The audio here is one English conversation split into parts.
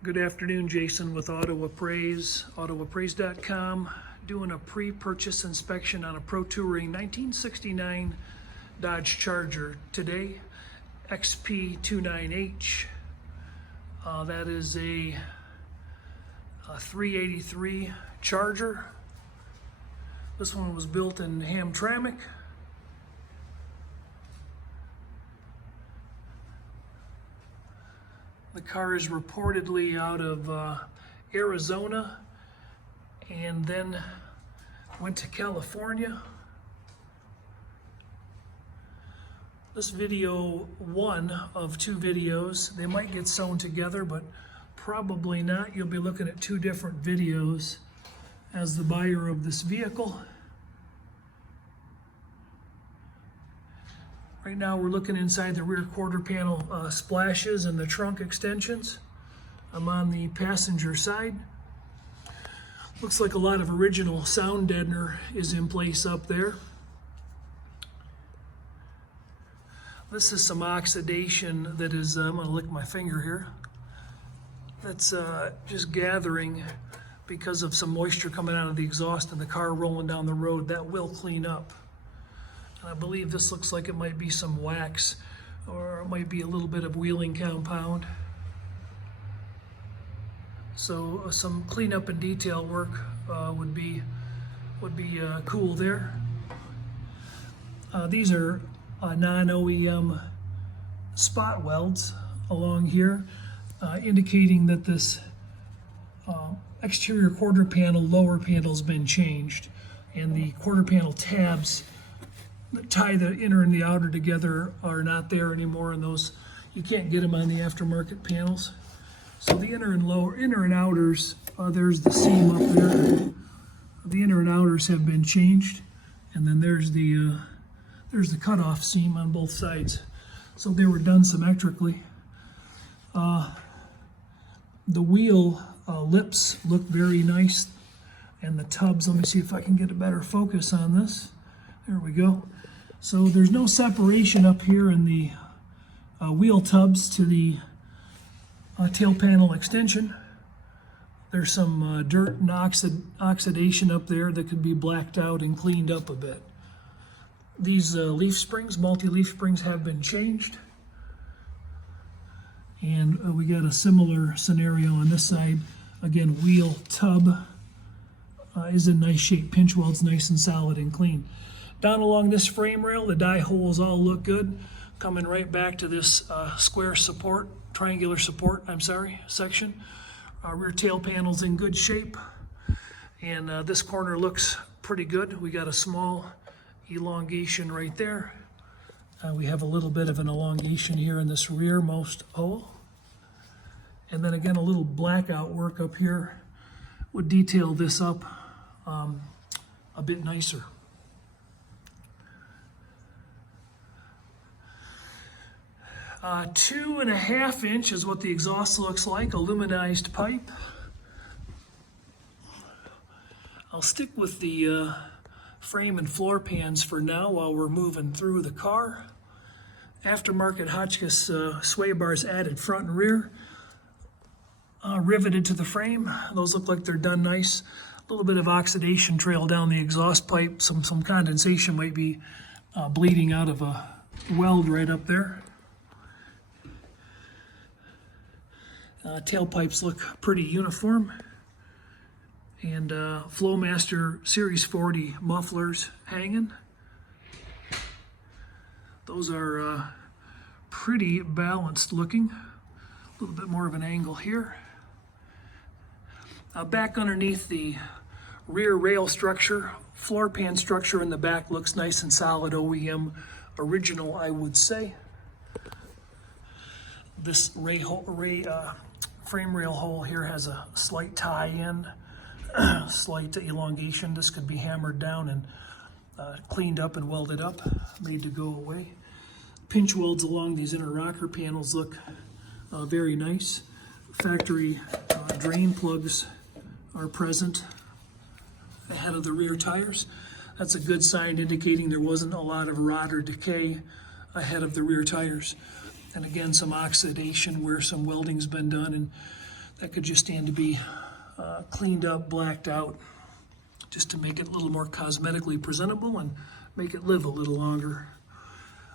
Good afternoon, Jason with Auto Appraise, autoappraise.com, doing a pre-purchase inspection on a Pro Touring 1969 Dodge Charger today, XP29H. That is a 383 Charger. This one was built in Hamtramck. The car is reportedly out of Arizona and then went to California. This video, one of two videos. They might get sewn together, but probably not. You'll be looking at two different videos as the buyer of this vehicle. Right now we're looking inside the rear quarter panel splashes and the trunk extensions. I'm on the passenger side. Looks like a lot of original sound deadener is in place up there. This is some oxidation that is, I'm going to lick my finger here. That's just gathering because of some moisture coming out of the exhaust and the car rolling down the road. That will clean up. I believe this looks like it might be some wax, or it might be a little bit of wheeling compound. So some cleanup and detail work would be cool there. These are non-OEM spot welds along here, indicating that this exterior quarter panel lower panel has been changed, and the quarter panel tabs that tie the inner and the outer together are not there anymore, and those you can't get them on the aftermarket panels. So the inner and outers, there's the seam up there. The inner and outers have been changed, and then there's the cutoff seam on both sides. So they were done symmetrically. The wheel lips look very nice, and the tubs. Let me see if I can get a better focus on this. There we go. So there's no separation up here in the wheel tubs to the tail panel extension. There's some dirt and oxidation up there that could be blacked out and cleaned up a bit. These leaf springs, multi-leaf springs, have been changed. And we got a similar scenario on this side. Again, wheel tub is in nice shape. Pinch welds nice and solid and clean. Down along this frame rail, the die holes all look good. Coming right back to this triangular support, section. Rear tail panel's in good shape. And this corner looks pretty good. We got a small elongation right there. We have a little bit of an elongation here in this rearmost hole. And then again, a little blackout work up here would detail this up a bit nicer. 2.5 inch is what the exhaust looks like, aluminized pipe. I'll stick with the frame and floor pans for now while we're moving through the car. Aftermarket Hotchkiss sway bars added front and rear, riveted to the frame. Those look like they're done nice. A little bit of oxidation trail down the exhaust pipe. Some condensation might be bleeding out of a weld right up there. Tailpipes look pretty uniform. And Flowmaster Series 40 mufflers hanging. Those are pretty balanced looking. A little bit more of an angle here. Back underneath the rear rail structure, floor pan structure in the back looks nice and solid, OEM original, I would say. This frame rail hole here has a slight tie-in, slight elongation. This could be hammered down and cleaned up and welded up, made to go away. Pinch welds along these inner rocker panels look very nice. Factory drain plugs are present ahead of the rear tires. That's a good sign, indicating there wasn't a lot of rot or decay ahead of the rear tires. And again, some oxidation where some welding's been done, and That could just stand to be cleaned up, blacked out, just to make it a little more cosmetically presentable and make it live a little longer.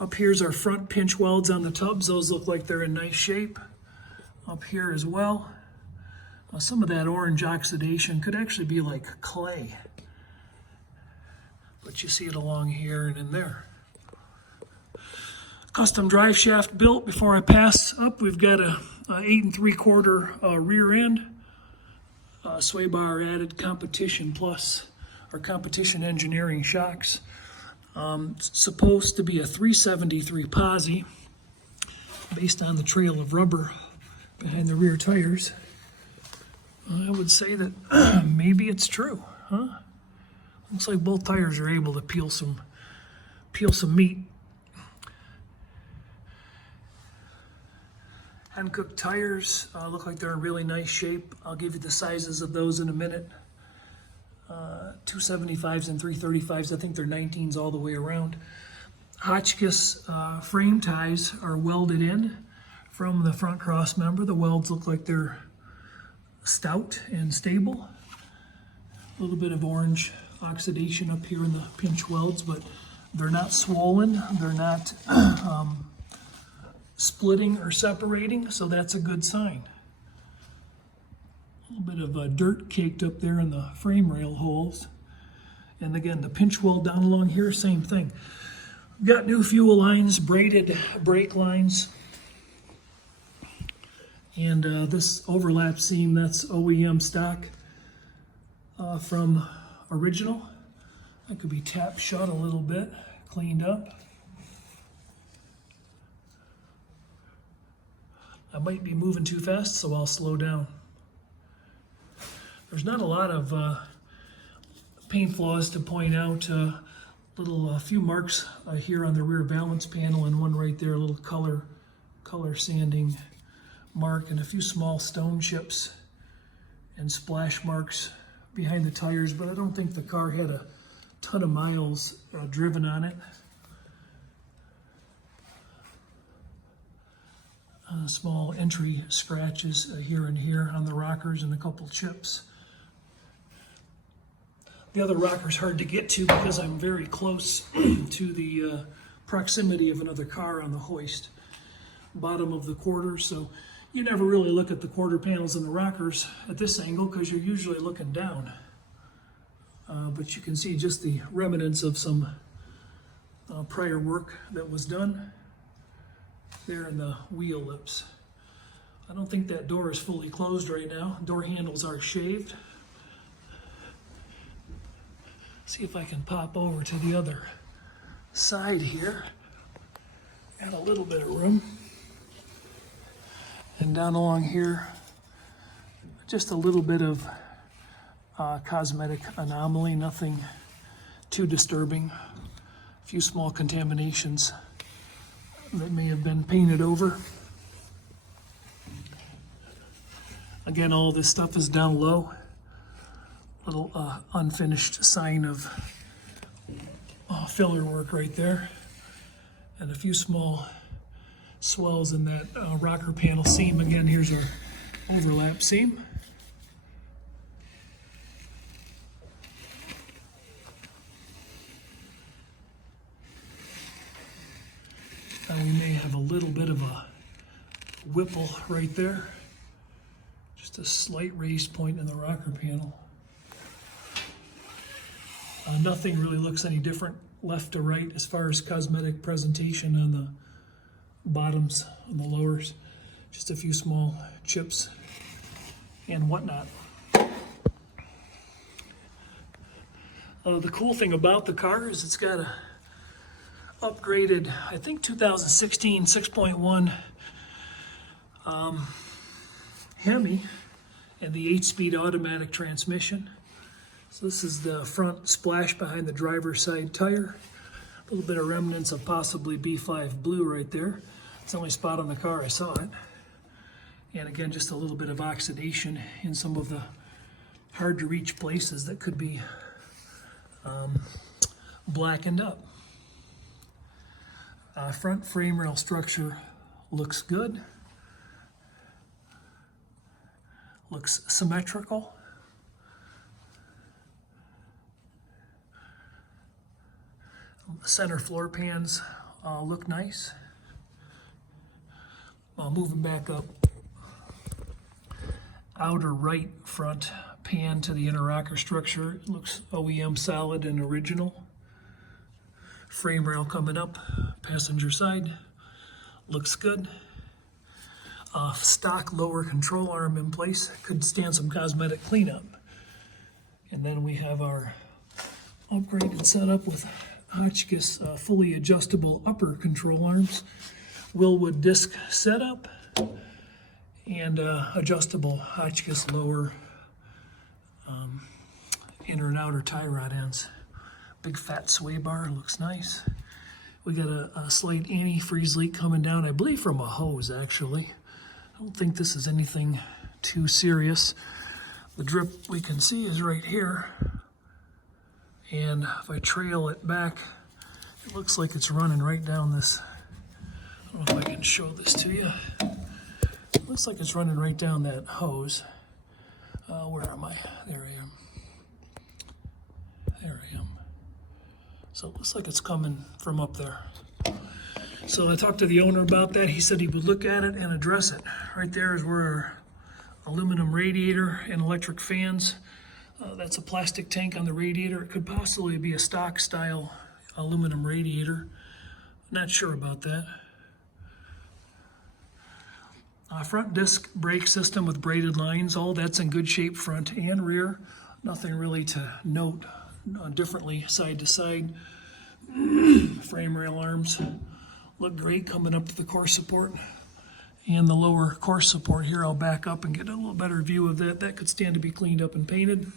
Up here's our front pinch welds on the tubs. Those look like they're in nice shape. Up here as well. Some of that orange oxidation could actually be like clay. But you see it along here and in there. Custom drive shaft built. Before I pass up, we've got a 8 3/4 rear end. Sway bar added, competition plus, or competition engineering shocks. Supposed to be a 373 posi based on the trail of rubber behind the rear tires. I would say that maybe it's true, huh? Looks like both tires are able to peel some meat. Uncooked tires look like they're in really nice shape. I'll give you the sizes of those in a minute. 275s and 335s. I think they're 19s all the way around. Hotchkiss frame ties are welded in from the front cross member. The welds look like they're stout and stable. A little bit of orange oxidation up here in the pinch welds, but they're not swollen. They're not splitting or separating, so that's a good sign. A little bit of dirt caked up there in the frame rail holes. And again, the pinch weld down along here, same thing. We've got new fuel lines, braided brake lines. And this overlap seam, that's OEM stock from original. That could be tapped shut a little bit, cleaned up. I might be moving too fast, so I'll slow down. There's not a lot of paint flaws to point out. A few marks here on the rear balance panel, and one right there, a little color sanding mark, and a few small stone chips and splash marks behind the tires, but I don't think the car had a ton of miles driven on it. Small entry scratches here and here on the rockers and a couple chips. The other rocker's hard to get to because I'm very close to the proximity of another car on the hoist. Bottom of the quarter, so you never really look at the quarter panels and the rockers at this angle because you're usually looking down. But you can see just the remnants of some prior work that was done there in the wheel lips. I don't think that door is fully closed right now. Door handles are shaved. See if I can pop over to the other side here. Got a little bit of room. And down along here, just a little bit of cosmetic anomaly, nothing too disturbing. A few small contaminations that may have been painted over. Again, all this stuff is down low. Little unfinished sign of filler work right there. And a few small swells in that rocker panel seam. Again, here's our overlap seam. We may have a little bit of a whipple right there. Just a slight raised point in the rocker panel. Nothing really looks any different left to right as far as cosmetic presentation on the bottoms, on the lowers. Just a few small chips and whatnot. The cool thing about the car is it's got a upgraded, I think 2016 6.1 Hemi and the 8-speed automatic transmission. So this is the front splash behind the driver's side tire. A little bit of remnants of possibly B5 blue right there. It's the only spot on the car I saw it. And again, just a little bit of oxidation in some of the hard to reach places that could be blackened up. Front frame rail structure looks good. Looks symmetrical. The center floor pans look nice. Moving back up, outer right front pan to the inner rocker structure. It looks OEM solid and original. Frame rail coming up, passenger side, looks good. Stock lower control arm in place, could stand some cosmetic cleanup. And then we have our upgraded setup with Hotchkiss fully adjustable upper control arms, Wilwood disc setup, and adjustable Hotchkiss lower inner and outer tie rod ends. Big fat sway bar, looks nice. We got a slight antifreeze leak coming down, I believe from a hose actually. I don't think this is anything too serious. The drip we can see is right here. And if I trail it back, it looks like it's running right down this. I don't know if I can show this to you. It looks like it's running right down that hose. Where am I? There I am. There I am. So it looks like it's coming from up there. So I talked to the owner about that. He said he would look at it and address it. Right there is where our aluminum radiator and electric fans. That's a plastic tank on the radiator. It could possibly be a stock style aluminum radiator. Not sure about that. Front disc brake system with braided lines. All that's in good shape front and rear. Nothing really to note differently side to side. Frame rail arms look great coming up to the core support and the lower core support here. I'll back up and get a little better view of that. That could stand to be cleaned up and painted.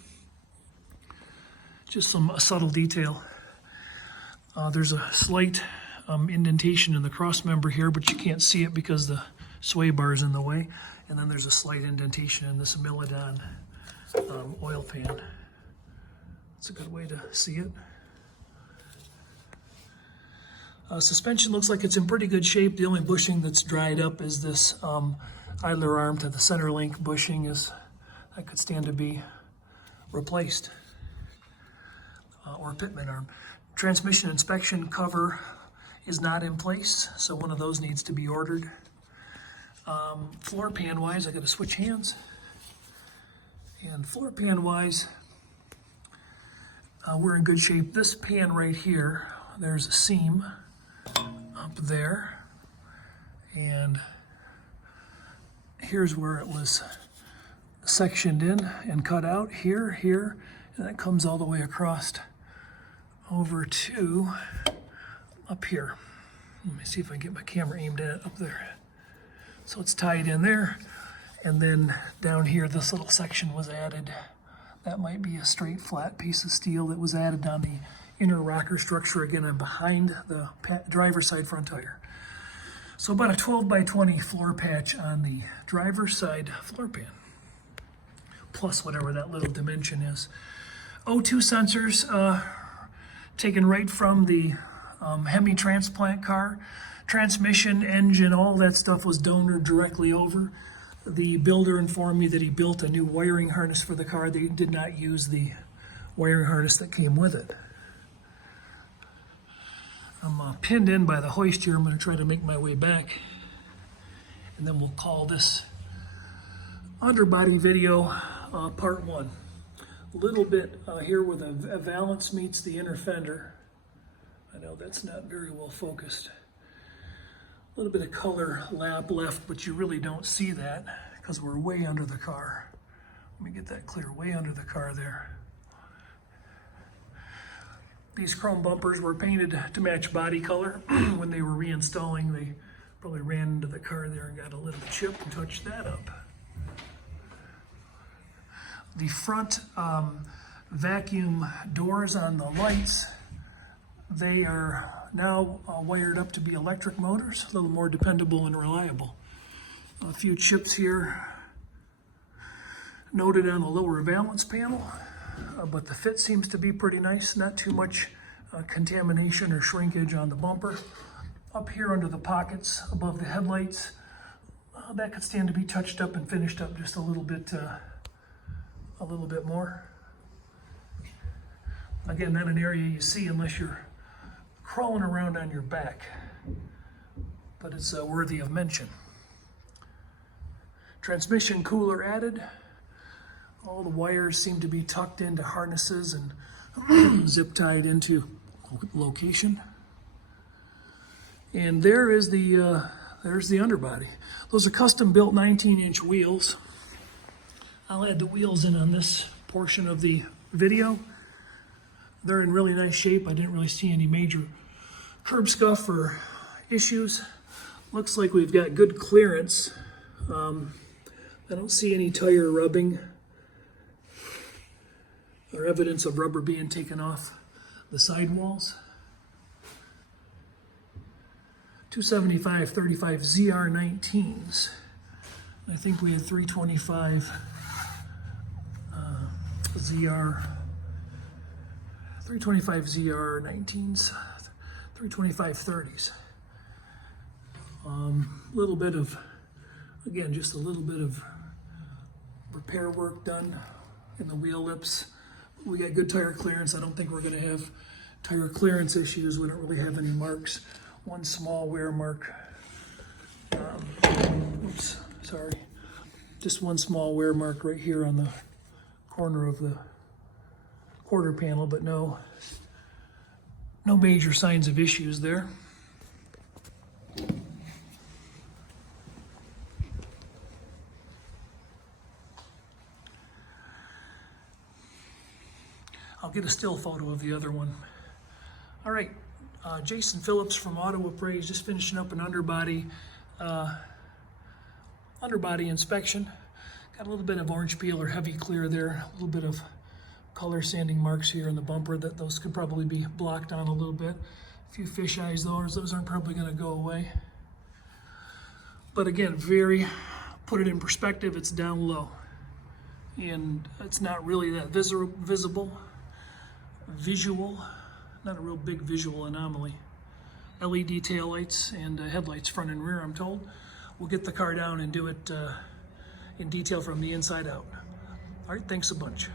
Just some subtle detail. There's a slight indentation in the cross member here, but you can't see it because the sway bar is in the way. And then there's a slight indentation in this Milidon oil pan. That's a good way to see it. Suspension looks like it's in pretty good shape. The only bushing that's dried up is this idler arm to the center link bushing that could stand to be replaced, or Pitman arm. Transmission inspection cover is not in place, so one of those needs to be ordered. Floor pan wise, I got to switch hands. And floor pan wise, we're in good shape. This pan right here, there's a seam up there, and here's where it was sectioned in and cut out, here, and that comes all the way across over to up here. Let me see if I can get my camera aimed at it up there. So it's tied in there, and then down here this little section was added. That might be a straight flat piece of steel that was added on the inner rocker structure again and behind the driver's side front tire. So about a 12 by 20 floor patch on the driver's side floor pan, plus whatever that little dimension is. O2 sensors taken right from the Hemi transplant car. Transmission, engine, all that stuff was donored directly over. The builder informed me that he built a new wiring harness for the car. They did not use the wiring harness that came with it. I'm pinned in by the hoist here. I'm going to try to make my way back, and then we'll call this underbody video part one. A little bit here where the valance meets the inner fender. I know that's not very well focused. A little bit of color lap left, but you really don't see that because we're way under the car. Let me get that clear, way under the car there. These chrome bumpers were painted to match body color. When they were reinstalling, they probably ran into the car there and got a little chip and touched that up. The front vacuum doors on the lights, they are now wired up to be electric motors, a little more dependable and reliable. A few chips here noted on the lower valance panel, but the fit seems to be pretty nice. Not too much contamination or shrinkage on the bumper. Up here under the pockets above the headlights, that could stand to be touched up and finished up just a little bit more. Again, not an area you see unless you're crawling around on your back, but it's worthy of mention. Transmission cooler added. All the wires seem to be tucked into harnesses and zip tied into location. And there is there's the underbody. Those are custom built 19-inch wheels. I'll add the wheels in on this portion of the video. They're in really nice shape. I didn't really see any major curb scuff or issues. Looks like we've got good clearance. I don't see any tire rubbing or evidence of rubber being taken off the sidewalls. 275 35 ZR19s. I think we had 325 ZR19s, 325 30s. Little bit of, again, just a little bit of repair work done in the wheel lips. We got good tire clearance. I don't think we're going to have tire clearance issues. We don't really have any marks. One small wear mark. Oops, sorry. Just one small wear mark right here on the corner of the quarter panel, but no major signs of issues there. I'll get a still photo of the other one. All right, Jason Phillips from Auto Appraise, just finishing up an underbody inspection. Got a little bit of orange peel or heavy clear there, a little bit of color sanding marks here in the bumper. Those could probably be blocked on a little bit. A few fish eyes, those aren't probably going to go away. But again, put it in perspective, it's down low. And it's not really that visual, not a real big visual anomaly. LED taillights and headlights front and rear, I'm told. We'll get the car down and do it in detail from the inside out. All right, thanks a bunch.